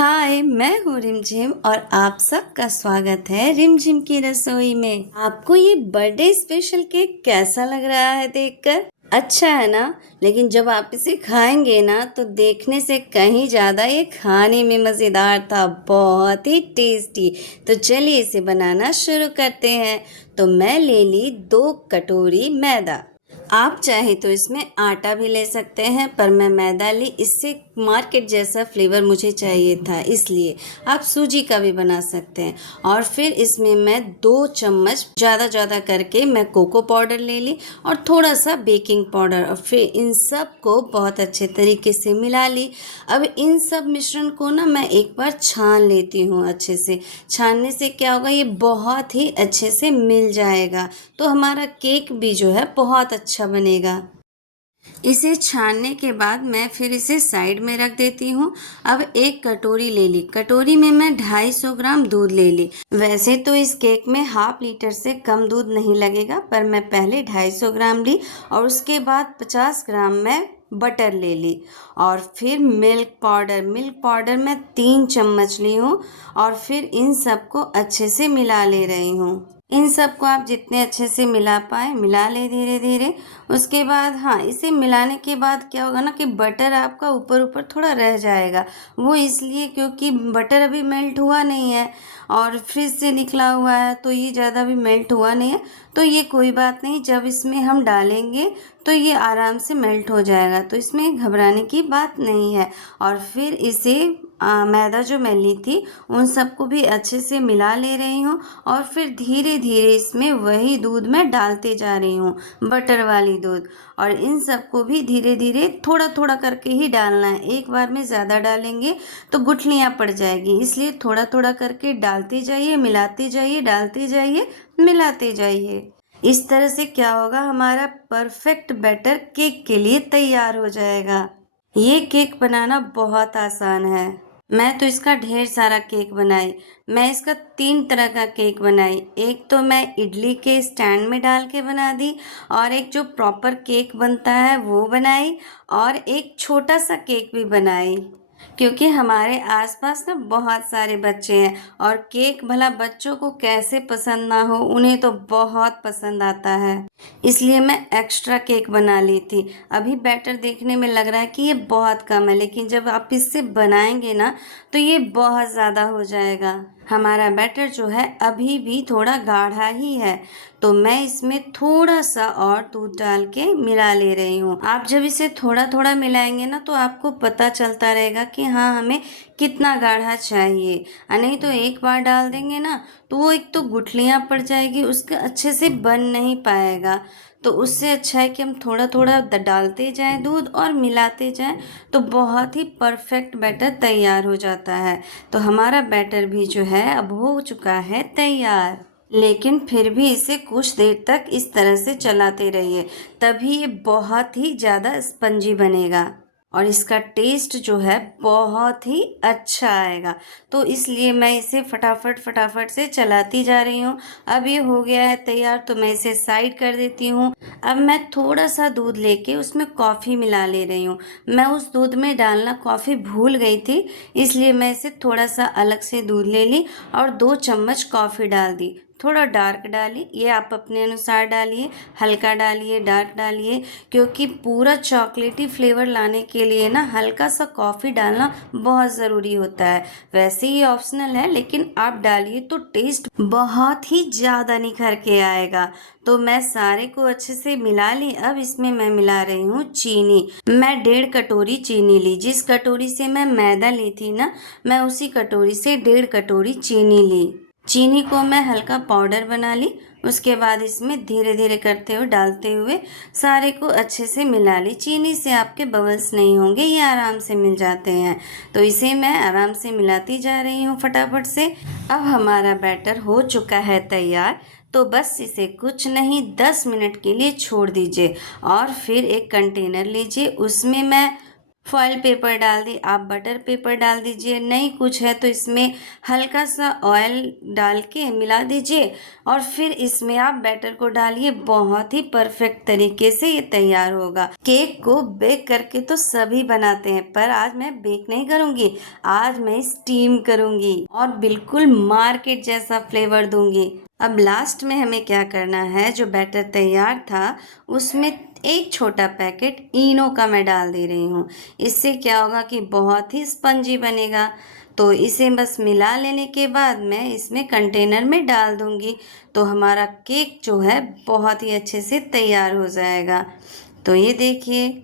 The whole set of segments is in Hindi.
हाय, मैं हूँ रिमझिम और आप सबका स्वागत है रिमझिम की रसोई में। आपको ये बर्थडे स्पेशल केक कैसा लग रहा है देखकर? अच्छा है ना? लेकिन जब आप इसे खाएंगे ना तो देखने से कहीं ज़्यादा ये खाने में मज़ेदार था, बहुत ही टेस्टी। तो चलिए इसे बनाना शुरू करते हैं। तो मैं ले ली 2 कटोरी मैदा। आप चाहे तो इसमें आटा भी ले सकते हैं, पर मैं मैदा ली, इससे मार्केट जैसा फ्लेवर मुझे चाहिए था, इसलिए आप सूजी का भी बना सकते हैं। और फिर इसमें मैं 2 चम्मच ज़्यादा करके मैं कोको पाउडर ले ली और थोड़ा सा बेकिंग पाउडर, और फिर इन सब को बहुत अच्छे तरीके से मिला ली। अब इन सब मिश्रण को ना मैं एक बार छान लेती हूँ अच्छे से। छानने से क्या होगा, ये बहुत ही अच्छे से मिल जाएगा, तो हमारा केक भी जो है बहुत अच्छा बनेगा। इसे छानने के बाद मैं फिर इसे साइड में रख देती हूँ। अब एक कटोरी ले ली, कटोरी में मैं 250 ग्राम दूध ले ली। वैसे तो इस केक में हाफ लीटर से कम दूध नहीं लगेगा, पर मैं पहले 250 ग्राम ली और उसके बाद 50 ग्राम मैं बटर ले ली। और फिर मिल्क पाउडर मैं 3 चम्मच ली हूँ और फिर इन सबको अच्छे से मिला ले रही हूँ। इन सबको आप जितने अच्छे से मिला पाए मिला लें धीरे धीरे। उसके बाद हाँ, इसे मिलाने के बाद क्या होगा ना कि बटर आपका ऊपर ऊपर थोड़ा रह जाएगा। वो इसलिए क्योंकि बटर अभी मेल्ट हुआ नहीं है और फ्रिज से निकला हुआ है, तो ये ज़्यादा भी मेल्ट हुआ नहीं है। तो ये कोई बात नहीं, जब इसमें हम डालेंगे तो ये आराम से मेल्ट हो जाएगा, तो इसमें घबराने की बात नहीं है। और फिर इसे मैदा जो मैं ली थी उन सबको भी अच्छे से मिला ले रही हूँ और फिर धीरे धीरे इसमें वही दूध मैं डालते जा रही हूँ, बटर वाली दूध। और इन सबको भी धीरे धीरे थोड़ा थोड़ा करके ही डालना है, एक बार में ज़्यादा डालेंगे तो गुठलियाँ पड़ जाएगी, इसलिए थोड़ा थोड़ा करके डालते जाइए, मिलाते जाइए, डालते जाइए, मिलाते जाइए। इस तरह से क्या होगा, हमारा परफेक्ट बैटर केक के लिए तैयार हो जाएगा। ये केक बनाना बहुत आसान है। मैं तो इसका ढेर सारा केक बनाई। मैं इसका 3 तरह का केक बनाई। एक तो मैं इडली के स्टैंड में डाल के बना दी, और एक जो प्रॉपर केक बनता है वो बनाई, और एक छोटा सा केक भी बनाई। क्योंकि हमारे आसपास ना बहुत सारे बच्चे हैं, और केक भला बच्चों को कैसे पसंद ना हो, उन्हें तो बहुत पसंद आता है। इसलिए मैं एक्स्ट्रा केक बना ली थी। अभी बैटर देखने में लग रहा है कि ये बहुत कम है, लेकिन जब आप इससे बनाएंगे ना तो ये बहुत ज़्यादा हो जाएगा। हमारा बैटर जो है अभी भी थोड़ा गाढ़ा ही है, तो मैं इसमें थोड़ा सा और दूध डाल के मिला ले रही हूँ। आप जब इसे थोड़ा थोड़ा मिलाएंगे ना तो आपको पता चलता रहेगा कि हाँ, हमें कितना गाढ़ा चाहिए। नहीं तो एक बार डाल देंगे ना तो वो एक तो गुठलियाँ पड़ जाएगी, उसके अच्छे से बन नहीं पाएगा। तो उससे अच्छा है कि हम थोड़ा थोड़ा डालते जाएं दूध और मिलाते जाएं, तो बहुत ही परफेक्ट बैटर तैयार हो जाता है। तो हमारा बैटर भी जो है अब हो चुका है तैयार, लेकिन फिर भी इसे कुछ देर तक इस तरह से चलाते रहिए, तभी ये बहुत ही ज़्यादा स्पंजी बनेगा और इसका टेस्ट जो है बहुत ही अच्छा आएगा। तो इसलिए मैं इसे फटाफट से चलाती जा रही हूँ। अब ये हो गया है तैयार, तो मैं इसे साइड कर देती हूँ। अब मैं थोड़ा सा दूध लेके उसमें कॉफ़ी मिला ले रही हूँ। मैं उस दूध में डालना कॉफ़ी भूल गई थी, इसलिए मैं इसे थोड़ा सा अलग से दूध ले ली और 2 चम्मच कॉफ़ी डाल दी। थोड़ा डार्क डाली, ये आप अपने अनुसार डालिए, हल्का डालिए, डार्क डालिए, क्योंकि पूरा चॉकलेटी फ्लेवर लाने के लिए ना हल्का सा कॉफ़ी डालना बहुत ज़रूरी होता है। वैसे ही ऑप्शनल है, लेकिन आप डालिए तो टेस्ट बहुत ही ज़्यादा निखर के आएगा। तो मैं सारे को अच्छे से मिला ली। अब इसमें मैं मिला रही हूँ चीनी। मैं 1.5 कटोरी चीनी ली। जिस कटोरी से मैं मैदा ली थी ना, मैं उसी कटोरी से 1.5 कटोरी चीनी ली। चीनी को मैं हल्का पाउडर बना ली। उसके बाद इसमें धीरे धीरे करते हुए डालते हुए सारे को अच्छे से मिला ली। चीनी से आपके बबल्स नहीं होंगे, ये आराम से मिल जाते हैं। तो इसे मैं आराम से मिलाती जा रही हूँ फटाफट से। अब हमारा बैटर हो चुका है तैयार, तो बस इसे कुछ नहीं 10 मिनट के लिए छोड़ दीजिए। और फिर एक कंटेनर लीजिए, उसमें मैं फॉइल पेपर डाल दी, आप बटर पेपर डाल दीजिए, नहीं कुछ है तो इसमें हल्का सा ऑयल डाल के मिला दीजिए और फिर इसमें आप बैटर को डालिए। बहुत ही परफेक्ट तरीके से ये तैयार होगा। केक को बेक करके तो सभी बनाते हैं, पर आज मैं बेक नहीं करूँगी, आज मैं स्टीम करूँगी और बिल्कुल मार्केट जैसा फ्लेवर दूंगी। अब लास्ट में हमें क्या करना है, जो बैटर तैयार था उसमें एक छोटा पैकेट इनो का मैं डाल दे रही हूँ। इससे क्या होगा कि बहुत ही स्पंजी बनेगा। तो इसे बस मिला लेने के बाद मैं इसमें कंटेनर में डाल दूँगी, तो हमारा केक जो है बहुत ही अच्छे से तैयार हो जाएगा। तो ये देखिए,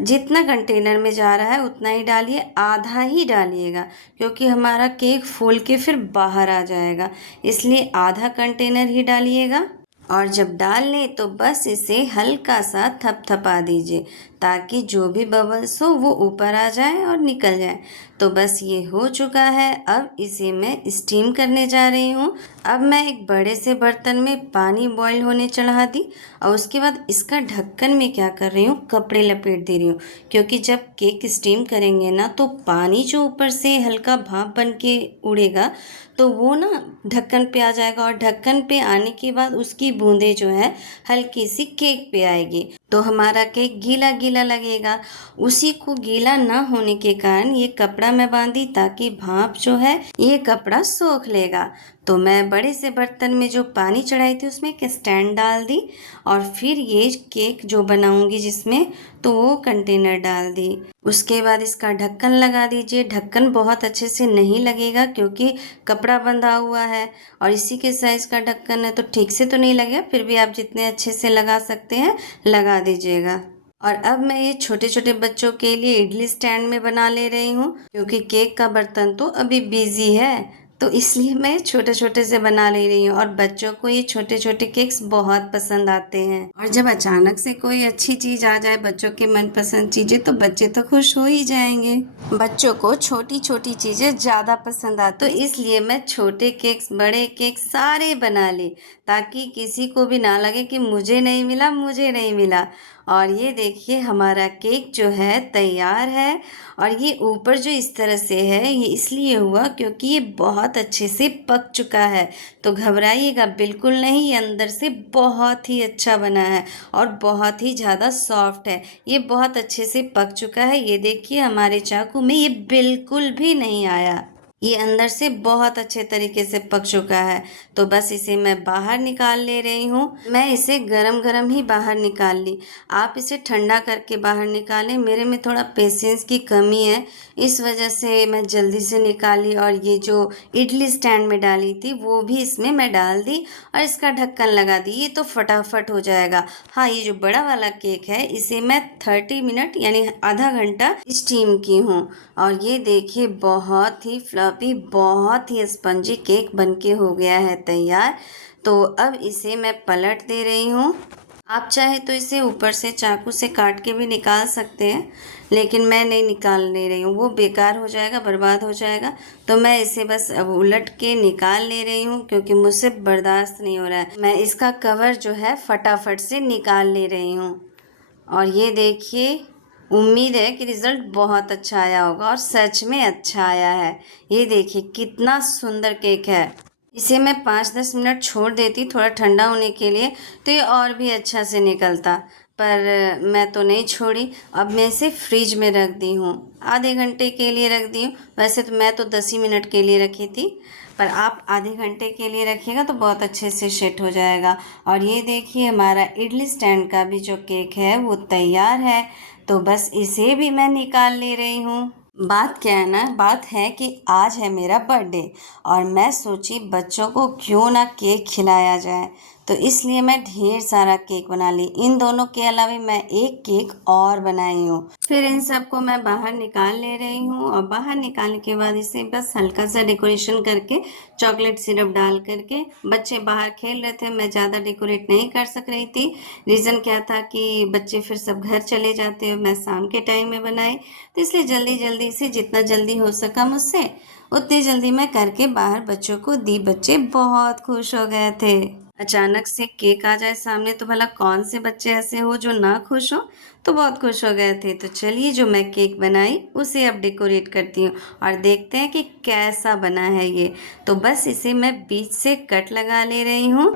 जितना कंटेनर में जा रहा है उतना ही डालिए, आधा ही डालिएगा क्योंकि हमारा केक फूल के फिर बाहर आ जाएगा, इसलिए आधा कंटेनर ही डालिएगा। और जब डाल लें तो बस इसे हल्का सा थपथपा दीजिए ताकि जो भी बबल्स हो वो ऊपर आ जाए और निकल जाए। तो बस ये हो चुका है। अब इसे मैं स्टीम करने जा रही हूँ। अब मैं एक बड़े से बर्तन में पानी बॉईल होने चढ़ा दी और उसके बाद इसका ढक्कन में क्या कर रही हूँ, कपड़े लपेट दे रही हूँ, क्योंकि जब केक स्टीम करेंगे ना तो पानी जो ऊपर से हल्का भाप बन के उड़ेगा तो वो ना ढक्कन पे आ जाएगा और ढक्कन पे आने के बाद उसकी बूंदें जो है हल्की सी केक पे आएगी, तो हमारा केक गीला गीला लगेगा। उसी को गीला ना होने के कारण ये कपड़ा मैं बांधी ताकि भाप जो है ये कपड़ा सोख लेगा। तो मैं बड़े से बर्तन में जो पानी चढ़ाई थी उसमें एक स्टैंड डाल दी और फिर ये केक जो बनाऊंगी जिसमें, तो वो कंटेनर डाल दी। उसके बाद इसका ढक्कन लगा दीजिए। ढक्कन बहुत अच्छे से नहीं लगेगा क्योंकि कपड़ा बंधा हुआ है और इसी के साइज़ का ढक्कन है, तो ठीक से तो नहीं लगेगा, फिर भी आप जितने अच्छे से लगा सकते हैं लगा दीजिएगा। और अब मैं ये छोटे छोटे बच्चों के लिए इडली स्टैंड में बना ले रही हूँ क्योंकि केक का बर्तन तो अभी बिजी है, तो इसलिए मैं छोटे छोटे से बना ले रही हूँ। और बच्चों को ये छोटे छोटे केक्स बहुत पसंद आते हैं और जब अचानक से कोई अच्छी चीज़ आ जाए, बच्चों के मनपसंद चीज़ें, तो बच्चे तो खुश हो ही जाएंगे। बच्चों को छोटी छोटी चीज़ें ज़्यादा पसंद आती, तो इसलिए मैं छोटे केक्स बड़े केक सारे बना ली ताकि किसी को भी ना लगे कि मुझे नहीं मिला, मुझे नहीं मिला। और ये देखिए हमारा केक जो है तैयार है और ये ऊपर जो इस तरह से है ये इसलिए हुआ क्योंकि ये बहुत अच्छे से पक चुका है। तो घबराइएगा बिल्कुल नहीं, ये अंदर से बहुत ही अच्छा बना है और बहुत ही ज़्यादा सॉफ्ट है। ये बहुत अच्छे से पक चुका है। ये देखिए हमारे चाकू में ये बिल्कुल भी नहीं आया, ये अंदर से बहुत अच्छे तरीके से पक चुका है। तो बस इसे मैं बाहर निकाल ले रही हूँ। मैं इसे गरम गरम ही बाहर निकाल ली, आप इसे ठंडा करके बाहर निकालें। मेरे में थोड़ा पेशेंस की कमी है, इस वजह से मैं जल्दी से निकाली और ये जो इडली स्टैंड में डाली थी वो भी इसमें मैं डाल दी और इसका ढक्कन लगा दी। ये तो फटाफट हो जाएगा। हाँ, ये जो बड़ा वाला केक है इसे मैं 30 मिनट यानी आधा घंटा स्टीम की हूँ और ये देखिए बहुत ही फ्लफी, बहुत ही स्पंजी केक बनके हो गया है तैयार। तो अब इसे मैं पलट दे रही हूँ। आप चाहे तो इसे ऊपर से चाकू से काट के भी निकाल सकते हैं, लेकिन मैं नहीं निकाल ले रही हूँ, वो बेकार हो जाएगा, बर्बाद हो जाएगा। तो मैं इसे बस अब उलट के निकाल ले रही हूँ क्योंकि मुझसे बर्दाश्त नहीं हो रहा है। मैं इसका कवर जो है फटाफट से निकाल ले रही हूँ और ये देखिए, उम्मीद है कि रिज़ल्ट बहुत अच्छा आया होगा और सच में अच्छा आया है। ये देखिए कितना सुंदर केक है। इसे मैं 5-10 मिनट छोड़ देती थोड़ा ठंडा होने के लिए तो ये और भी अच्छा से निकलता, पर मैं तो नहीं छोड़ी। अब मैं इसे फ्रिज में रख दी हूँ, आधे घंटे के लिए रख दी हूँ। वैसे तो मैं तो 10 ही मिनट के लिए रखी थी, पर आप आधे घंटे के लिए रखिएगा तो बहुत अच्छे से सेट हो जाएगा। और ये देखिए हमारा इडली स्टैंड का भी जो केक है वो तैयार है। तो बस इसे भी मैं निकाल ले रही हूँ। बात क्या है ना, बात है कि आज है मेरा बर्थडे और मैं सोची बच्चों को क्यों ना केक खिलाया जाए, तो इसलिए मैं ढेर सारा केक बना ली। इन दोनों के अलावा मैं एक केक और बनाई हूँ। फिर इन सबको मैं बाहर निकाल ले रही हूँ और बाहर निकालने के बाद इसे बस हल्का सा डेकोरेशन करके चॉकलेट सिरप डाल करके, बच्चे बाहर खेल रहे थे, मैं ज़्यादा डेकोरेट नहीं कर सक रही थी। रीज़न क्या था कि बच्चे फिर सब घर चले जाते हैं, मैं शाम के टाइम में बनाई, तो इसलिए जल्दी जल्दी से जितना जल्दी हो सका मुझसे उतनी जल्दी मैं करके बाहर बच्चों को दी। बच्चे बहुत खुश हो गए थे। अचानक से केक आ जाए सामने तो भला कौन से बच्चे ऐसे हो जो ना खुश हो। तो बहुत खुश हो गए थे। तो चलिए जो मैं केक बनाई उसे अब डेकोरेट करती हूँ और देखते हैं कि कैसा बना है ये। तो बस इसे मैं बीच से कट लगा ले रही हूँ।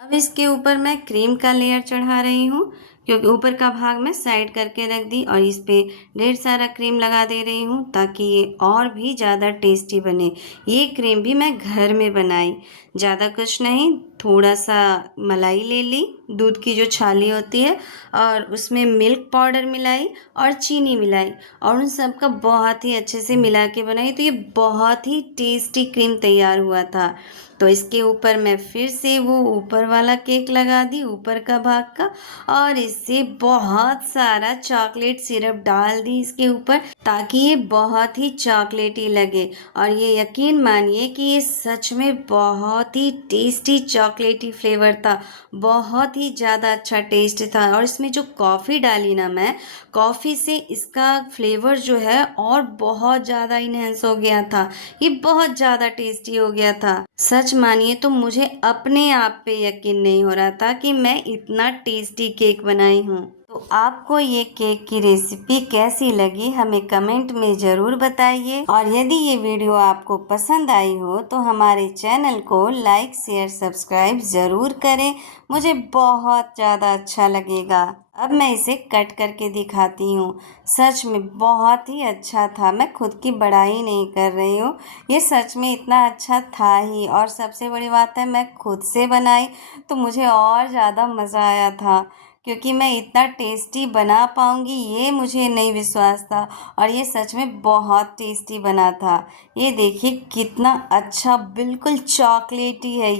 अब इसके ऊपर मैं क्रीम का लेयर चढ़ा रही हूँ, क्योंकि ऊपर का भाग मैं साइड करके रख दी और इस पे ढेर सारा क्रीम लगा दे रही हूँ ताकि ये और भी ज़्यादा टेस्टी बने। ये क्रीम भी मैं घर में बनाई, ज़्यादा कुछ नहीं, थोड़ा सा मलाई ले ली, दूध की जो छाली होती है, और उसमें मिल्क पाउडर मिलाई और चीनी मिलाई और उन सब का बहुत ही अच्छे से मिला के बनाई। तो ये बहुत ही टेस्टी क्रीम तैयार हुआ था। तो इसके ऊपर मैं फिर से वो ऊपर वाला केक लगा दी, ऊपर का भाग का, और इससे बहुत सारा चॉकलेट सिरप डाल दी इसके ऊपर ताकि ये बहुत ही चॉकलेटी लगे। और ये यकीन मानिए कि ये सच में बहुत ही टेस्टी चॉकलेटी फ्लेवर था, बहुत ही ज़्यादा अच्छा टेस्ट था। और इसमें जो कॉफ़ी डाली ना मैं, कॉफ़ी से इसका फ्लेवर जो है और बहुत ज़्यादा इन्हेंस हो गया था, ये बहुत ज़्यादा टेस्टी हो गया था। सच मानिए तो मुझे अपने आप पे यकीन नहीं हो रहा था कि मैं इतना टेस्टी केक बनाई हूँ। तो आपको ये केक की रेसिपी कैसी लगी हमें कमेंट में ज़रूर बताइए। और यदि ये वीडियो आपको पसंद आई हो तो हमारे चैनल को लाइक शेयर सब्सक्राइब ज़रूर करें, मुझे बहुत ज़्यादा अच्छा लगेगा। अब मैं इसे कट करके दिखाती हूँ। सच में बहुत ही अच्छा था, मैं खुद की बड़ाई नहीं कर रही हूँ, ये सच में इतना अच्छा था ही। और सबसे बड़ी बात है मैं खुद से बनाई तो मुझे और ज़्यादा मज़ा आया था, क्योंकि मैं इतना टेस्टी बना पाऊँगी ये मुझे नहीं विश्वास था। और ये सच में बहुत टेस्टी बना था। ये देखिए कितना अच्छा, बिल्कुल चॉकलेटी है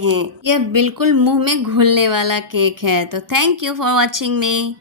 ये बिल्कुल मुंह में घुलने वाला केक है। तो thank you for watching me.